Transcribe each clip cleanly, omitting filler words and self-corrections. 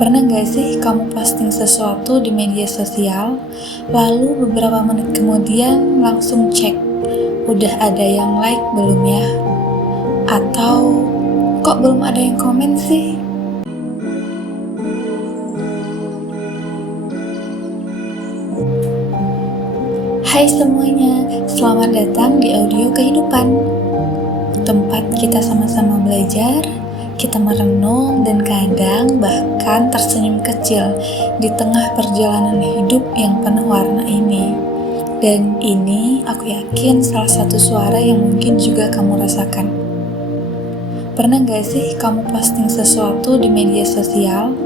Pernah gak sih kamu posting sesuatu di media sosial, lalu beberapa menit kemudian langsung cek, udah ada yang like belum ya? Atau, kok belum ada yang komen sih? Hai semuanya, selamat datang di Audio Kehidupan, tempat kita sama-sama belajar, kita merenung dan kadang bahkan tersenyum kecil di tengah perjalanan hidup yang penuh warna ini. Dan ini aku yakin salah satu suara yang mungkin juga kamu rasakan. Pernah gak sih kamu posting sesuatu di media sosial,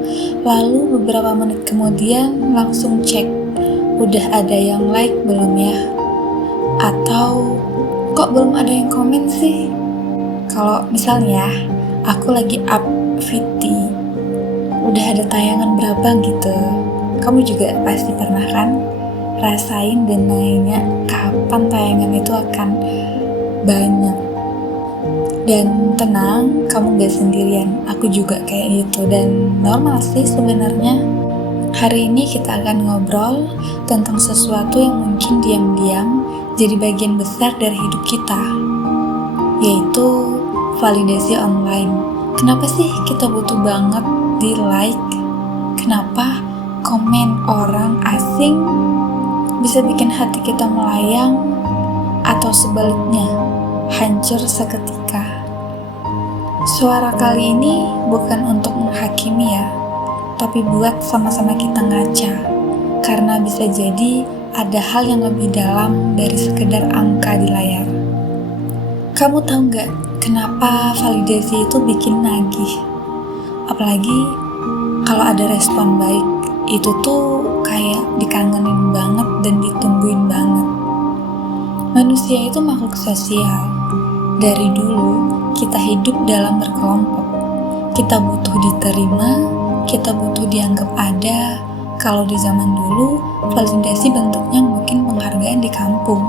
lalu beberapa menit kemudian langsung cek, udah ada yang like belum ya? Atau, kok belum ada yang komen sih? Kalau misalnya aku lagi up VT, udah ada tayangan berapa gitu, kamu juga pasti pernah kan rasain dan nanya kapan tayangan itu akan banyak. Dan tenang, kamu gak sendirian, aku juga kayak gitu dan normal sih sebenarnya. Hari ini kita akan ngobrol tentang sesuatu yang mungkin diam-diam jadi bagian besar dari hidup kita, yaitu validasi online. Kenapa sih kita butuh banget di like? Kenapa komen orang asing bisa bikin hati kita melayang atau sebaliknya hancur seketika? Suara kali ini bukan untuk menghakimi ya, tapi buat sama-sama kita ngaca, karena bisa jadi ada hal yang lebih dalam dari sekedar angka di layar. Kamu tahu nggak kenapa validasi itu bikin nagih? Apalagi kalau ada respon baik, itu tuh kayak dikangenin banget dan ditungguin banget. Manusia itu makhluk sosial. Dari dulu kita hidup dalam berkelompok. Kita butuh diterima, kita butuh dianggap ada. Kalau di zaman dulu, validasi bentuknya mungkin penghargaan di kampung,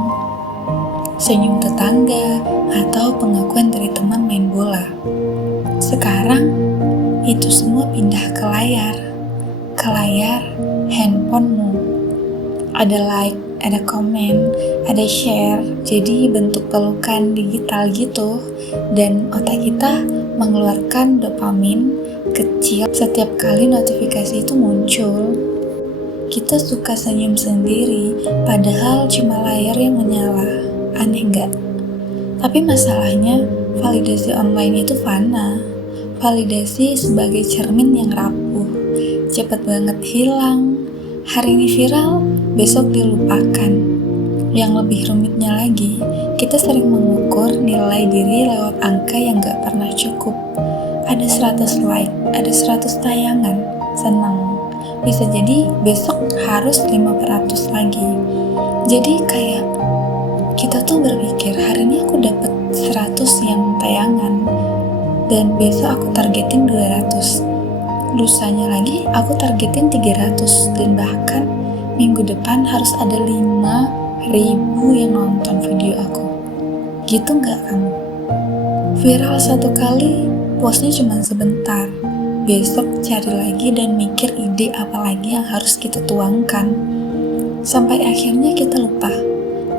senyum tetangga, atau pengakuan dari teman main bola. Sekarang, itu semua pindah ke layar handphonemu. Ada like, ada komen, ada share, jadi bentuk pelukan digital gitu. Dan otak kita mengeluarkan dopamin kecil setiap kali notifikasi itu muncul. Kita suka senyum sendiri, padahal cuma layar yang menyala. Aneh nggak? Tapi masalahnya, validasi online itu fana. Validasi sebagai cermin yang rapuh, cepat banget hilang. Hari ini viral, besok dilupakan. Yang lebih rumitnya lagi, kita sering mengukur nilai diri lewat angka yang gak pernah cukup. Ada 100 like, ada 100 tayangan, senang. Bisa jadi besok harus 500 lagi. Jadi kayak kita tuh berpikir hari ini aku dapat 100 yang tayangan dan besok aku targetin 200. Lusanya lagi aku targetin 300 dan bahkan minggu depan harus ada 5.000 yang nonton video aku. Gitu nggak kamu? Viral satu kali, postnya cuma sebentar. Besok cari lagi dan mikir ide apa lagi yang harus kita tuangkan. Sampai akhirnya kita lupa,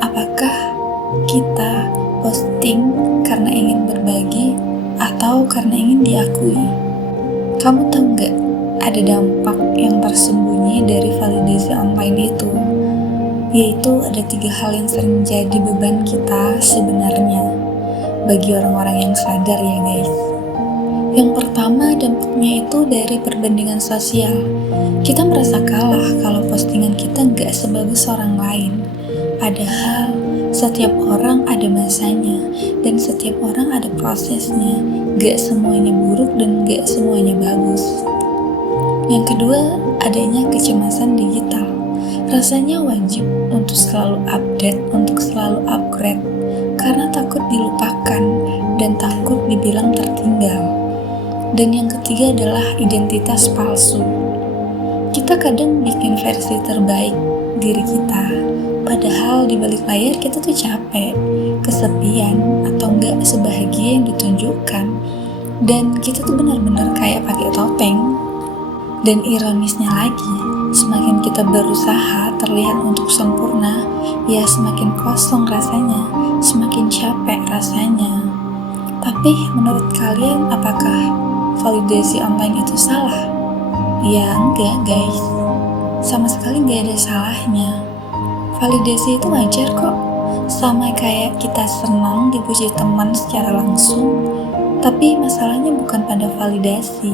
apakah kita posting karena ingin berbagi atau karena ingin diakui. Kamu tahu nggak, ada dampak yang tersembunyi dari validasi online itu, yaitu ada 3 hal yang sering jadi beban kita sebenarnya bagi orang-orang yang sadar ya guys. Yang pertama, dampaknya itu dari perbandingan sosial. Kita merasa kalah kalau postingan kita nggak sebagus orang lain, padahal setiap orang ada masanya dan setiap orang ada prosesnya. Gak semuanya buruk dan gak semuanya bagus. Yang kedua, adanya kecemasan digital. Rasanya wajib untuk selalu update, untuk selalu upgrade, karena takut dilupakan dan takut dibilang tertinggal. Dan yang ketiga adalah identitas palsu. Kita kadang bikin versi terbaik diri kita, padahal di balik layar kita tuh capek, kesepian, atau enggak sebahagia yang ditunjukkan. Dan kita tuh benar-benar kayak pakai topeng. Dan ironisnya lagi, semakin kita berusaha terlihat untuk sempurna, ya semakin kosong rasanya, semakin capek rasanya. Tapi menurut kalian, apakah validasi online itu salah? Ya enggak guys, sama sekali nggak ada salahnya. Validasi itu wajar kok, sama kayak kita senang dipuji teman secara langsung. Tapi masalahnya bukan pada validasi,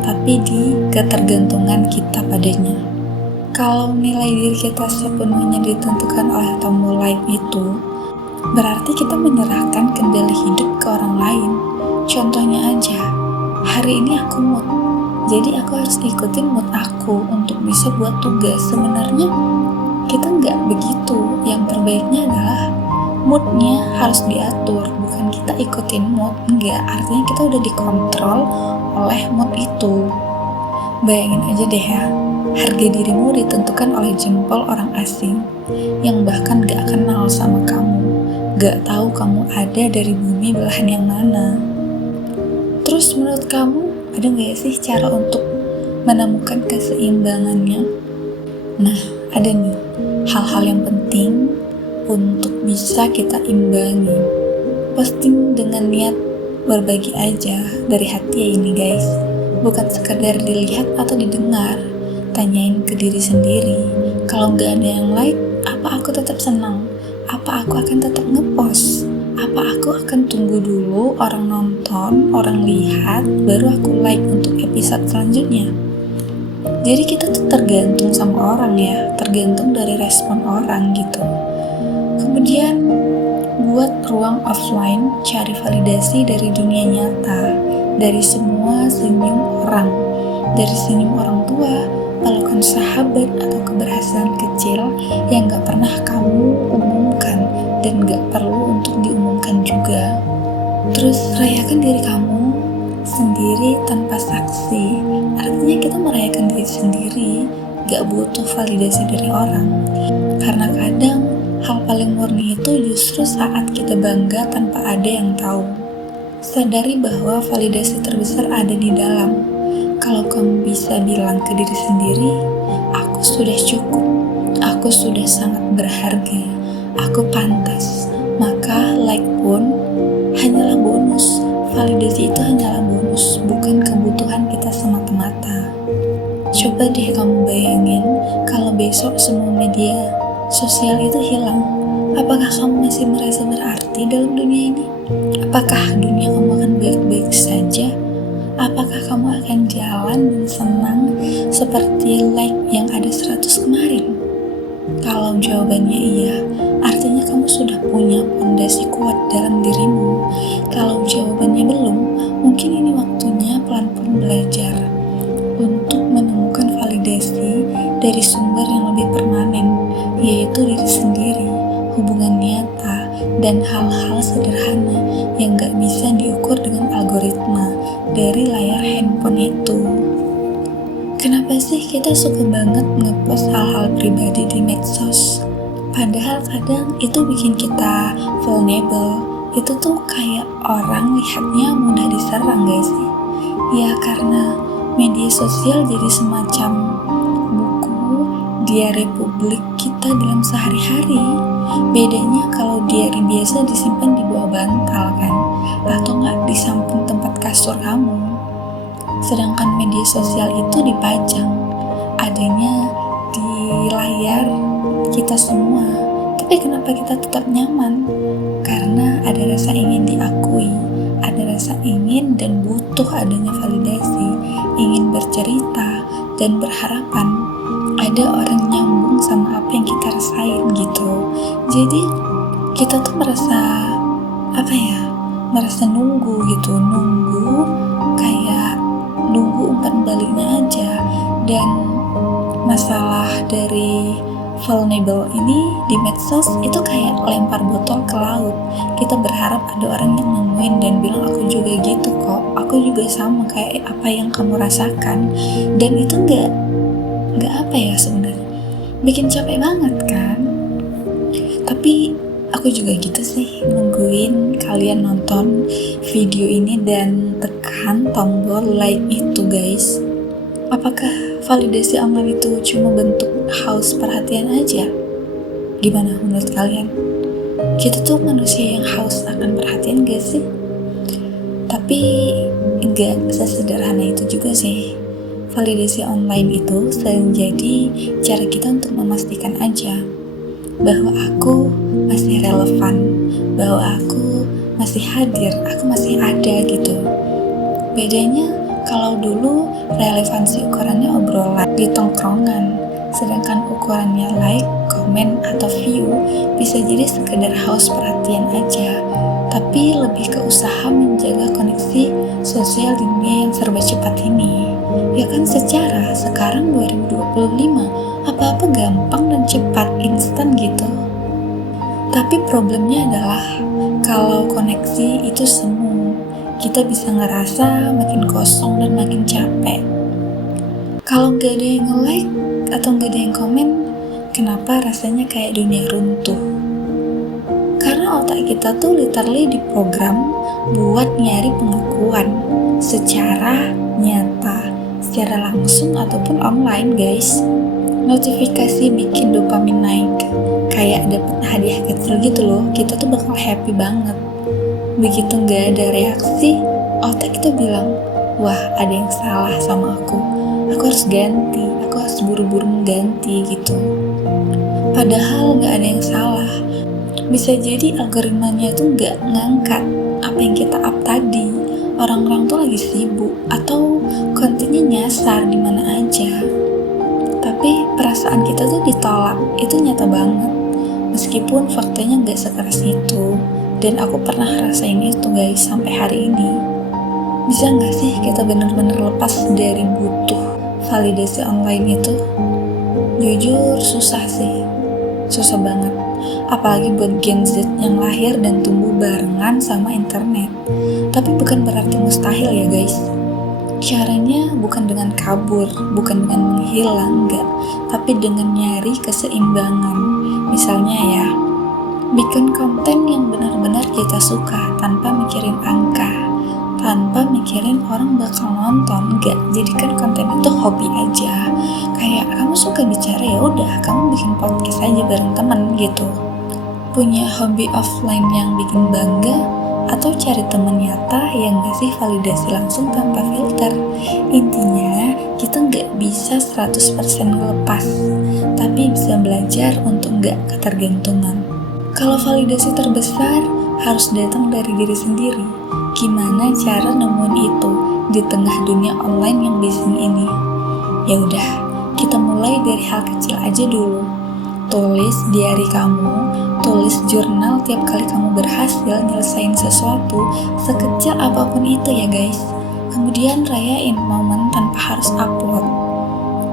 tapi di ketergantungan kita padanya. Kalau nilai diri kita sepenuhnya ditentukan oleh tombol like itu, berarti kita menyerahkan kendali hidup ke orang lain. Contohnya aja, hari ini aku mood, jadi aku harus ikutin mood aku untuk bisa buat tugas. Sebenarnya kita nggak begitu. Yang terbaiknya adalah moodnya harus diatur, bukan kita ikutin mood. Enggak, artinya kita udah dikontrol oleh mood itu. Bayangin aja deh ya, harga dirimu ditentukan oleh jempol orang asing yang bahkan gak kenal sama kamu, gak tahu kamu ada dari bumi belahan yang mana. Terus menurut kamu, ada gak sih cara untuk menemukan keseimbangannya? Nah, ada nih hal-hal yang penting untuk bisa kita imbangi. Posting dengan niat berbagi aja dari hati ya ini guys, bukan sekedar dilihat atau didengar. Tanyain ke diri sendiri, kalau gak ada yang like, apa aku tetap senang? Apa aku akan tetap ngepost? Apa aku akan tunggu dulu orang nonton, orang lihat, baru aku like untuk episode selanjutnya? Jadi kita tuh tergantung sama orang ya, tergantung dari respon orang gitu. Kemudian buat ruang offline, cari validasi dari dunia nyata, dari semua senyum orang, dari senyum orang tua, pelukan sahabat, atau keberhasilan kecil yang gak pernah kamu umumkan dan gak perlu untuk diumumkan juga. Terus rayakan diri kamu sendiri tanpa saksi. Artinya kita merayakan diri sendiri, gak butuh validasi dari orang. Karena kadang hal paling murni itu justru saat kita bangga tanpa ada yang tahu. Sadari bahwa validasi terbesar ada di dalam. Kalau kamu bisa bilang ke diri sendiri, aku sudah cukup, aku sudah sangat berharga, aku pantas, maka like pun hanyalah bonus. Validasi itu hanyalah bonus, bukan kebutuhan kita semata-mata. Coba deh kamu bayangin, kalau besok semua media sosial itu hilang, apakah kamu masih merasa berarti dalam dunia ini? Apakah dunia kamu akan baik-baik saja? Apakah kamu akan jalan dan senang seperti like yang ada 100 kemarin? Kalau jawabannya iya, artinya kamu sudah punya fondasi kuat dalam dirimu. Kalau jawabannya belum, mungkin ini waktunya pelan-pelan belajar untuk menemukan validasi dari sumber yang lebih permanen, yaitu diri sendiri, hubungan nyata, dan hal-hal sederhana yang gak bisa diukur dengan algoritma dari layar handphone itu. Kenapa sih kita suka banget ngepost hal-hal pribadi di medsos? Padahal kadang itu bikin kita vulnerable. Itu tuh kayak orang lihatnya mudah diserang gak sih? Ya karena media sosial jadi semacam buku diari publik kita dalam sehari-hari. Bedanya kalau diari biasa disimpan di bawah bantal kan, atau nggak di samping tempat kasur kamu. Sedangkan media sosial itu dipajang, adanya di layar kita semua. Tapi kenapa kita tetap nyaman? Karena ada rasa ingin diakui, ada rasa ingin dan butuh adanya validasi, ingin bercerita dan berharapan ada orang nyambung sama apa yang kita rasain gitu. Jadi kita tuh merasa merasa nunggu gitu, kayak nunggu umpan baliknya aja. Dan masalah dari vulnerable ini di medsos itu kayak lempar botol ke laut. Kita berharap ada orang yang nemuin dan bilang aku juga gitu kok, aku juga sama kayak apa yang kamu rasakan. Dan itu nggak sebenarnya bikin capek banget kan. Tapi aku juga gitu sih, nungguin kalian nonton video ini dan tekan tombol like itu guys. Apakah validasi online itu cuma bentuk haus perhatian aja? Gimana menurut kalian? Kita tuh manusia yang haus akan perhatian gak sih? Tapi enggak sesederhana itu juga sih. Validasi online itu sering jadi cara kita untuk memastikan aja bahwa aku masih relevan, bahwa aku masih hadir, aku masih ada gitu. Bedanya kalau dulu relevansi ukurannya obrolan di tongkrongan, sedangkan ukurannya like, komen, atau view bisa jadi sekedar haus perhatian aja, tapi lebih ke usaha menjaga koneksi sosial di dunia yang serba cepat ini. Ya kan, secara sekarang 2025 apa-apa gampang dan cepat, instan gitu. Tapi problemnya adalah kalau koneksi itu semu, kita bisa ngerasa makin kosong dan makin capek. Kalau gak ada yang nge-like atau gak ada yang komen, kenapa rasanya kayak dunia runtuh? Karena otak kita tuh literally diprogram buat nyari pengakuan secara nyata, secara langsung ataupun online guys. Notifikasi bikin dopamin naik, kayak dapet hadiah kecil gitu loh, kita tuh bakal happy banget. Begitu gak ada reaksi, otak kita bilang, wah ada yang salah sama aku harus ganti, aku harus buru-buru mengganti gitu. Padahal gak ada yang salah, bisa jadi algoritmanya tuh gak ngangkat apa yang kita up tadi. Orang-orang tuh lagi sibuk atau kontennya nyasar di mana aja. Tapi perasaan kita tuh ditolak, itu nyata banget. Meskipun faktanya gak sekeras itu, dan aku pernah rasain itu guys sampai hari ini. Bisa gak sih kita bener-bener lepas dari butuh validasi online itu? Jujur susah sih, susah banget. Apalagi buat Gen Z yang lahir dan tumbuh barengan sama internet. Tapi bukan berarti mustahil ya guys. Caranya bukan dengan kabur, bukan dengan menghilang, enggak, tapi dengan nyari keseimbangan. Misalnya ya, bikin konten yang benar-benar kita suka tanpa mikirin angka, tanpa mikirin orang bakal nonton. Enggak, jadikan konten itu hobi aja. Kayak kamu suka bicara, ya udah kamu bikin podcast aja bareng temen gitu. Punya hobi offline yang bikin bangga, atau cari temen nyata yang ngasih validasi langsung tanpa filter. Intinya kita nggak bisa 100% ngelepas, tapi bisa belajar untuk nggak ketergantungan. Kalau validasi terbesar harus datang dari diri sendiri, gimana cara nemuin itu di tengah dunia online yang bising ini? Ya udah, kita mulai dari hal kecil aja dulu. Tulis diary kamu, tulis jurnal tiap kali kamu berhasil nyelesain sesuatu, sekecil apapun itu ya guys. Kemudian rayain momen tanpa harus upload.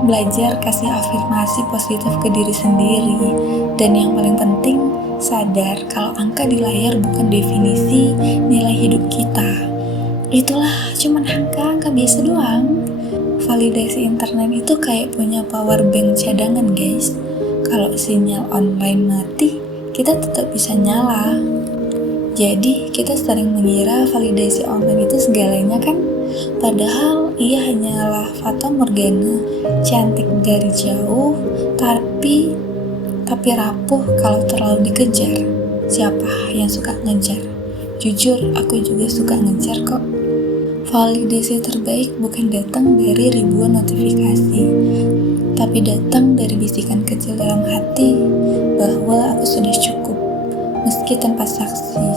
Belajar kasih afirmasi positif ke diri sendiri. Dan yang paling penting, sadar kalau angka di layar bukan definisi nilai hidup kita. Itulah cuman angka biasa doang. Validasi internet itu kayak punya power bank cadangan guys. Kalau sinyal online mati, kita tetap bisa nyala. Jadi kita sering mengira validasi online itu segalanya kan? Padahal ia hanyalah fata morgana, cantik dari jauh, tapi rapuh kalau terlalu dikejar. Siapa yang suka ngejar? Jujur, aku juga suka ngejar kok. Validasi terbaik bukan datang dari ribuan notifikasi, tapi datang dari bisikan kecil dalam hati bahwa aku sudah cukup, meski tanpa saksi.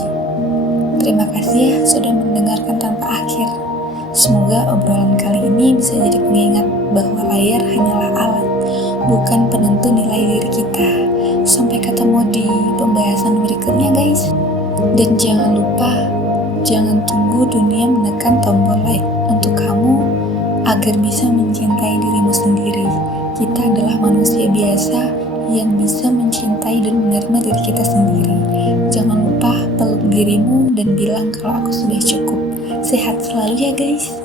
Terima kasih ya sudah mendengarkan tanpa akhir. Semoga obrolan kali ini bisa jadi pengingat bahwa layar hanyalah alat, bukan penentu nilai diri kita. Sampai ketemu di pembahasan berikutnya guys. Dan jangan lupa, jangan tunggu dunia menekan tombol like untuk kamu agar bisa mencintai dirimu sendiri. Kita adalah manusia biasa yang bisa mencintai dan menerima diri kita sendiri. Jangan lupa peluk dirimu dan bilang kalau aku sudah cukup. Sehat selalu ya guys.